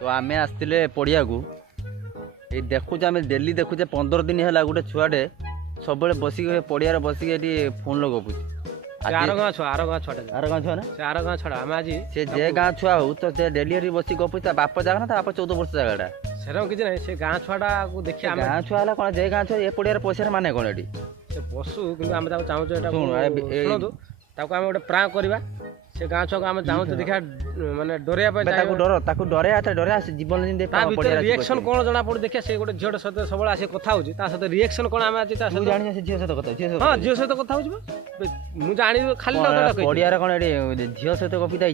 तो आम आसते पड़िया को ये देखुचे आम डेली देखुचे 15 दिन है गोटे छुआटे सब बसिक पड़िया बसिक फोन लगपुचे आर गाँ छुआ आर गाँ छुआ ना से आर गाँ छड़ा आम आज से जे गाँ छुआ हो तो डेली बस गपु बाप जगह ना बाप 14 वर्ष जगह सेरम किसी ना से गाँ छुआटा को देखिए गाँ छुआ है कौन जे गाँ छुआ ये पड़िया पैसा माने कौन ये पशु कि आम चाहूँ शुणु आम गोटे प्रांक करवा से गाँ छुआ को आम चाहूँ देखा माने डरिया डर डरे जीवन रिएक्शन कौन जना पड़े देखिए से गोटे झील सहित सब आसे कथा होची सहित रिएक्शन कौन आम आज जानी झील सहित कथा हाँ झील सहित कथा होची मु जानी खाली पड़िया कौन ये झील सहित कविता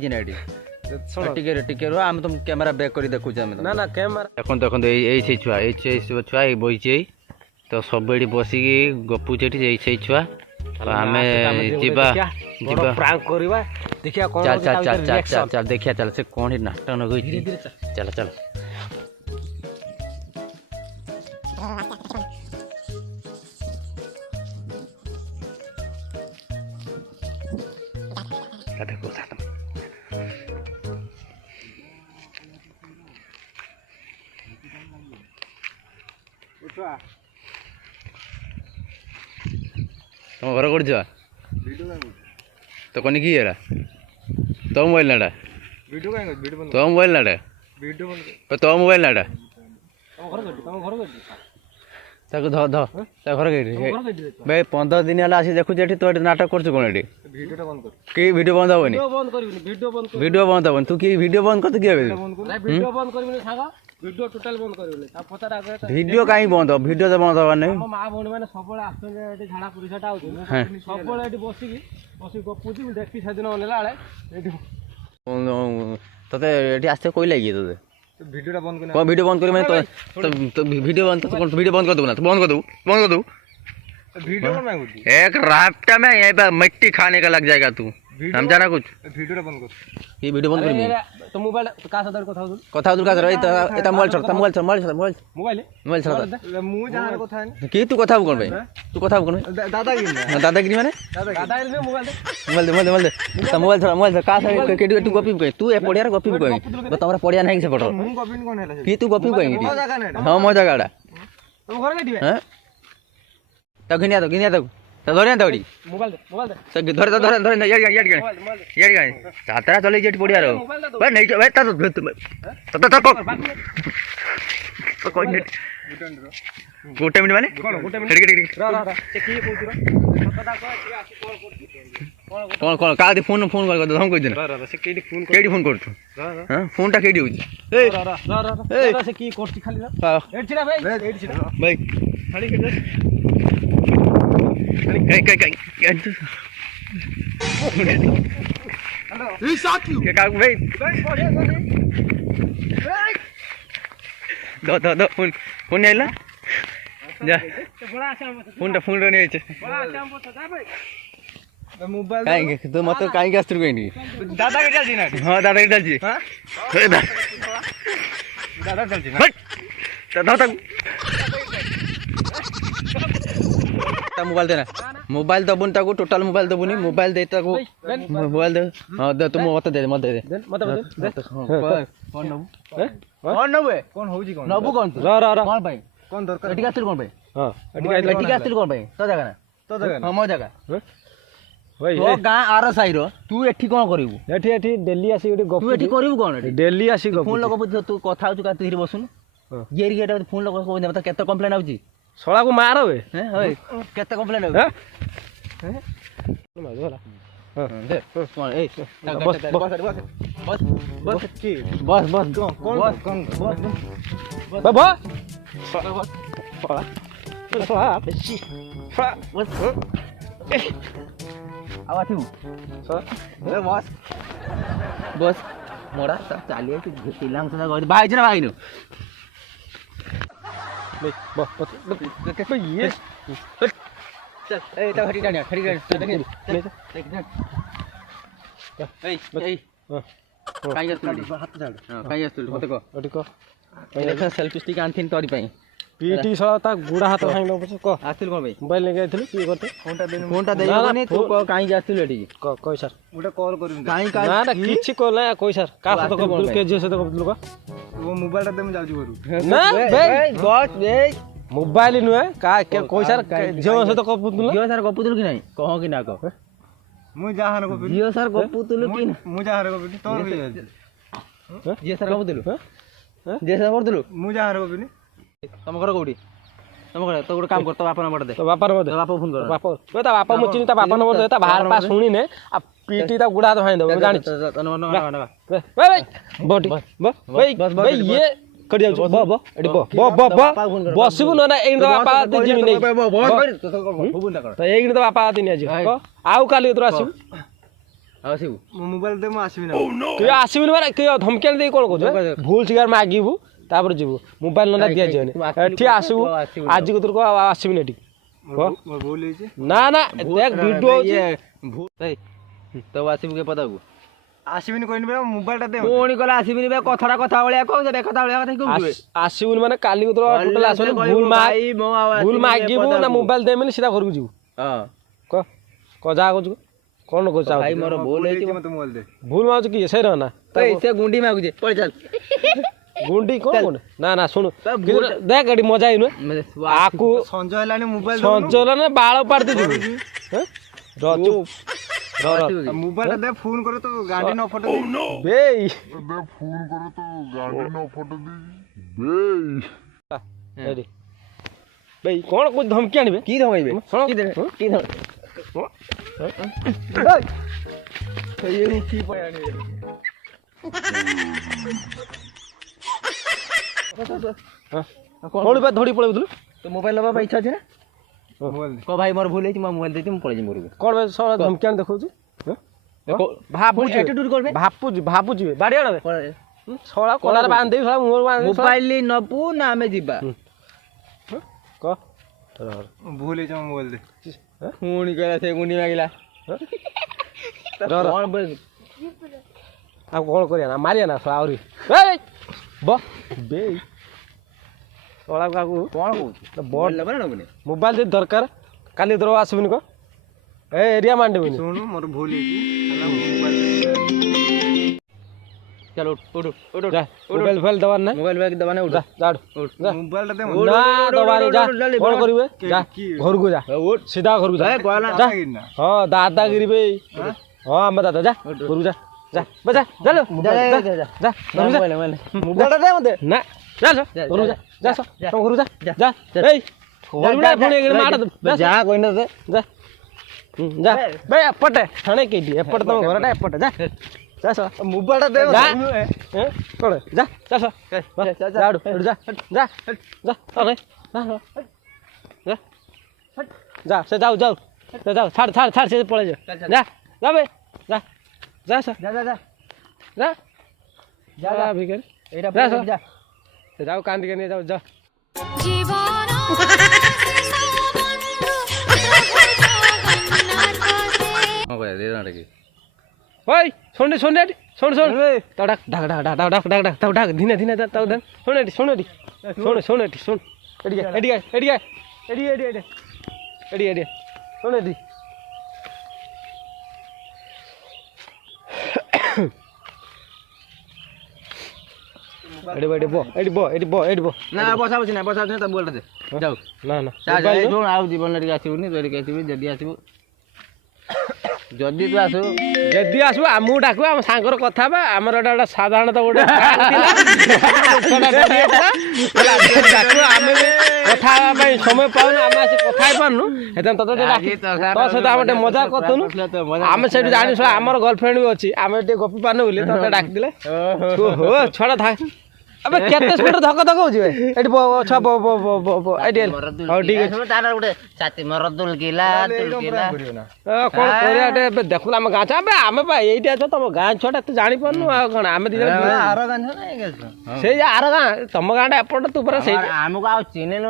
टिके आम तुम कैमेरा बैक कर देखुचे ना ना कैमेरा देखो देखो छुआ छुआ बही तो सब बसिक गपुचे से छुआ आम जीवा प्रांक करवा देखिया कौन चल देखिया चल से कौन नाटक नगई चल चल तुम घर कर तो कौन की है तो मोबाइल नाटा तो मोबाइल नाटा तो मोबाइल नाटा ताको ध ध ता घर कहीं भाई 15 दिन है आसी देखु तो नाटक कर कौन ये कि वीडियो बंद हेनी वीडियो बंद हेन तू कि वीडियो बंद कर वीडियो कहीं बंद हो वीडियो तो बंद हवा नहीं माँ भौणी मैंने सब झाड़ा पुरीसाटा सब बसिकी बस गपुची देखी से दिन अनेला ते आसते कोई लगी ते वीडियो बंद कर वीडियो बंद कर मैंने तो वीडियो बंद तो वीडियो बंद कर दूँ ना तो बंद कर दूँ वीडियो एक राफ्टा में यहीं पर मिट्टी खाने का लग जाएगा तू समझा ना कुछ वीडियो बंद कर ये वीडियो बंद कर तो मोबाइल का सदर कथा का एता मोबाइल छोड़ मोबाइल छोड़ मु जान कथा नहीं कि तू कथा कोन भाई तू कथा कोन दादागिरी माने दादागिरी मोबाइल तो मोबाइल का के तू गपी कह तू ए पड़िया गपी कह तो तमरा पड़िया नहीं से पटो मु गपी कोन हैला कि तू गपी कह हां मजा गाड़ा तुम घर बैठी हैं तो गिनिया तो धरिया दौड़ी मोबाइल दे से धर यार सातरा चले जेट पड़िया रो भाई नहीं भाई तो कोई मिनट गोटे मिनट माने गोटे मिनट से की कहू कौन का फोन कर हम कह देना से केडी फोन कर हां फोन टा केडी होची ए से की करछि खाली एड छिना भाई खाली के He shot you. क्या भाई? दो फोन नहीं ला? जा. फोन नहीं है. मोबाइल. कहीं तो मतलब कहीं क्या स्टोरी नहीं. दादा के डाल जी ना. हाँ दादा के डाल जी. हाँ. दादा डाल जी ना. दादा तक. मोबाइल देना मोबाइल दबुन ताको टोटल मोबाइल दबुनी मोबाइल दे ताको मोबाइल दे हां दे तुम मत दे मत दे कौन नबे कौन होजी कौन नबु कौन कौन भाई कौन दरकार एटी कास्टिल कौन भाई हां एटी कास्टिल कौन भाई तो जगह ना हां मो जगह भाई तो गां आर साई रो तू एठी कोन करिवु एठी डेली आसी गप तू एठी करिवु कोन एठी डेली आसी गप फोन लगबु तू कथा होछु का तीर बसुन येरी गेटा फोन लग को बता केते कंप्लेन आउची सोला को मार होए हैं होय केते कंप्लेन हो हैं मार होला हां दे कौन ए बस कौन बाबा आवा थी बस मोड़ा सब चालिए तिलांग से भाई जना भाई नु देखो ये चल ए तो खड़ी डानिया खड़ी ए काई गस्तुल हाथ झाड़ हां काई गस्तुल मते को सेल्फी स्टिक आनथिन तोरी पई ପିଟି ଶଳା ତା ଗୁଡା ହାତ ଭାଙ୍ଗି ଦବ ପଛେ କହ ଆସିଥିଲୁ କଣ ପାଇଁ ମୋବାଇଲ ନେଇକି ଯାଇଥିଲୁ କି କରତେ ଫୋନଟା ଦେଇବନି ତୁ କାହିଁକି ଆସିଥିଲୁ ଏଠିକି କହ ସାର୍ ଗୋଟେ କଲ୍ କରିବି କାହିଁ ନା ନା କିଛି କହ ନା କହି ସାର୍ କାହା ସହିତ କହୁଥିଲୁ କେ ଝିଅ ସହିତ କହୁଥିଲୁ କହ ମୋ ମୋବାଇଲଟା ଦେ ମୁଁ ଯାଉଛି ଘରୁ ନା ବସ୍ ମୋବାଇଲ ନୁହେଁ କହି ସାର୍ ଝିଅ ସହିତ କହୁଥିଲୁ ଝିଅ ସାର୍ ଗପୁଥିଲୁ କି ନାହିଁ କହ କି ନା କହ ମୁଁ ଯାହାର ଗପିଲି ଝିଅ ସାର୍ ଗପୁଥିଲୁ କି ମୁଁ ଯାହାର ଗପିଲି ତୋର କି ଯାଇଛି ଝିଅ ସାର୍ ଗପୁଥିଲୁ ଝିଅ ସାର୍ କରୁଥିଲୁ ମୁଁ ଯାହାର ଗପିଲି ତମ ଘର କୋଉଠି ତମ ଘର ତ ଗୋଟେ କାମ କର ତୋ ବାପା ନମ୍ବର ଦେ ତୋ ବାପା ନମ୍ବର ଦେ ତୋ ବାପା ଫୋନ କର ବାପା ତା ବାପା ମୁଁ ଚିନି ତା ବାପା ନମ୍ବର ଦେ ତା ବାହାର ପା ଶୁଣିନେ ଆଉ ପିଟି ତା ଗୁଡା ହାତ ଭାଙ୍ଗି ଦବ ମୁଁ ଜାଣିଛି ଇଏ କଟି ଯାଉଛି ଏଠି ବସିବୁ ନା ଏଇ ବାପା ଯିବି ନେଇ ଏଇଠି ତ ବାପା ତିନି ଆଜି ଆଉ କାଲି ତୋର ଆସିବୁ ଆସିବୁ ମୋ ମୋବାଇଲ ଦେ ମୁଁ ଆସିବି ନା ତୁ ଆସିବୁନି ମାନେ କିଏ ଧମକିଆଣି ଦେଇ କଣ କହୁଛୁ ଭୁଲ ଶିକାର ମାଗିବୁ ତାପରେ ଯିବୁ ମୋବାଇଲ ନହେଲେ ଦିଆଯିବନି ଏଠି ଆସିବୁ ଆଜି ତୋର ଆସିବିନି ଏଠି ଭୁଲ ହେଇଛି ନା ନା ଦେখ ଭିଡିଓ ତ ଆସିବୁ କେ ପଦାକୁ ଆସିବିନି କହିନି ବେ ମୋବାଇଲଟା ଦେ ପୁଣି କହିଲା ଆସିବିନି ବେ କଥାଟା କଥା ଭଳିଆ କହୁଛ କଥା ଭଳିଆ କଥା କହୁଛୁ ଆସିବୁନି ମାନେ କାଲି ତୋର ଟୋଟାଲ ଆସିବୁନି ଭୁଲ ମାଗିବୁ ନା ମୋବାଇଲ ଦେମିନି ସିଧା ଘରକୁ ଯିବୁ କହ ଯାହା କହୁଛୁ କଣ କହୁଛୁ ଭାଇ ମୋର ଭୁଲ ହେଇଛି ମତେ ମୋବାଇଲ ଦେ ଭୁଲ ମାଗୁଛୁ କିଏ ସେ ନା ସେ ଗୁଣ୍ଡି ମାଗୁଛି ପଳେଇ ଚାଲ ଗୁଣ୍ଡି କଣ ନା ନା ଶୁଣୁ ଦେଖ ଏଠି ମଜା ହେଇନୁ ଆକୁ ସଞ୍ଜ ହେଲାଣି ମୋବାଇଲ ସଞ୍ଜ ହେଲାଣି ବାଳ ପାଡ଼ି ଯିବୁ ମୋବାଇଲଟା ଦେ ଫୋନ କରେ ତ ଗାଡି ନ ଫଟୋ ବେଇ ବେଇ କଣ କହୁଛୁ ଧମକି ଆଣିବେ କି ଧମେଇବେ କି କଣ ବା ଧଡ଼ି ପଳେଇବୁଥିଲୁ ତ ମୋବାଇଲ ନେବା ପାଇଁ ଇଚ୍ଛା ଅଛି ନା କହ ଭାଇ ମୋର ଭୁଲ ହେଇଛି ମୁଁ ମୋବାଇଲ ଦେଇଛି ମୁଁ ପଳେଇ ଯିବି ଘରକୁ କଣ ବା ସଳ ଧମକି ଆଣି ଦେଖାଉଛି ଭାବୁଛି ବାଡ଼ି ଆଣବେ ଶଳା କଳାରେ ବାନ୍ଧି ଦେବି ମୋବାଇଲ ନବୁ ନା ଆମେ ଯିବା କହ ଭୁଲ ହେଇଛି ମୋ ମୋବାଇଲ ଦେ ପୁଣି କହିଲା ସେ ଗୁଣ୍ଡି ମାଗିଲା ଆଉ କଣ କରିବା ନା ମାରିବା ନା ଆହୁରି ବେ ଶଳା କାକୁ କଣ କହୁଛୁ ମୋବାଇଲ ଯଦି ଦରକାର କାଲି ତୋର ଆସିବୁନି କହ ଏ ଏରିଆ ମାଣ୍ଡିବୁନି ଶୁଣୁ ମୋର ଭୁଲ ହେଇଛି ଚାଲ ମୋବାଇଲ ଫାଇଲ ଦବାର ନାହିଁ ମୋବାଇଲ ବ୍ୟାଗ ଦବା ନା ମୋବାଇଲଟା ଦେ ନା ଦବାନି ଯା କଣ କରିବେ ଯା ଘରକୁ ଯା ସିଧା ଘରକୁ ଯା ହଁ ଦାଦାଗିରି ବେ ହଁ ଆମ ଦାଦା ଯା ଘରକୁ ଯା ଯା ଯା ମୋବାଇଲଟା ଦେ ମତେ ନା ଘରକୁ ଯା ତମ ଘରକୁ ଯା ଏଇ ଯାହା କହିନ ଦେ ଯା ବେ ଏପଟେ ଛାଣେ କେଇଟି ଏପଟେ ତମ ଘରଟା ଏପଟେ ଯା ମୋବାଇଲଟା ଦେ କଣ ଯା ଯା ସେ ଯାଉ ଛାଡ଼ ସେ ପଳେଇ ଯା ବେ ଯା ଭିକାରୀ ଯା ସେ ଯାଉ କାନ୍ଦିକେ ନିয়ে ଯାଉ ଯା ওই শোন এটি শোন তাও ডাক ধিনে তাও দেন শোন এটি শোন এটি শোন এটি এটি না বসা বসি না তা মোবাইলটা দে যাও না ଆଉ ଜୀବନରେ ଟିକେ ଆସିବୁନି ଧରିକି ଆସିବି ଯଦି ଆସିବୁ ଯଦି ତୁ ଆସିବୁ ଯଦି ଆସିବୁ ଆମକୁ ଡାକିବୁ ଆମ ସାଙ୍ଗର କଥା ହେବା ଆମର ଗୋଟେ ସାଧାରଣତଃ ଗୋଟେ ଆମେ କଥା ହେବା ପାଇଁ ସମୟ ପାଉନୁ ଆମେ ଆସି କଥା ହେଇପାରୁନୁ ସେଥିପାଇଁ ତୋ ସହିତ ଆମେ ଟିକେ ମଜା କରୁଥିଲୁ ଆମେ ସେଇଠୁ ଜାଣିଛୁ ଆମର ଗର୍ଲଫ୍ରେଣ୍ଡ ବି ଅଛି ଆମେ ଟିକେ ଗପି ପାରୁନୁ ବୋଲି ତୋତେ ଡାକିଥିଲେ ଛୁଆଟା আবে কেতে স্পিড ধক ধক হଉଛି এটি ছ এটি হଉ ঠিক আছে তার ଗୋଟେ ছাতি মরদুল কিলা তুলকিলা কোন কোরিয়া ଟେ ଦେଖୁଲା ଆମ ଗାଁ ଛୁଆ ଆମେ ପା ଏଇଠି ଅଛ ତମ ଗାଁ ଛୁଆଟା ତୁ ଜାଣି ପାରୁନୁ ଆଉ କଣ ଆମେ ଦି ଜଣ ଆର ଗାଁ ନା ସେଇ ଆର ଗାଁ ତମ ଗାଁଟା ଏପଟ ତୁ ପରା ସେଇ ଆମକୁ ଆଉ ଚିହ୍ନିନୁ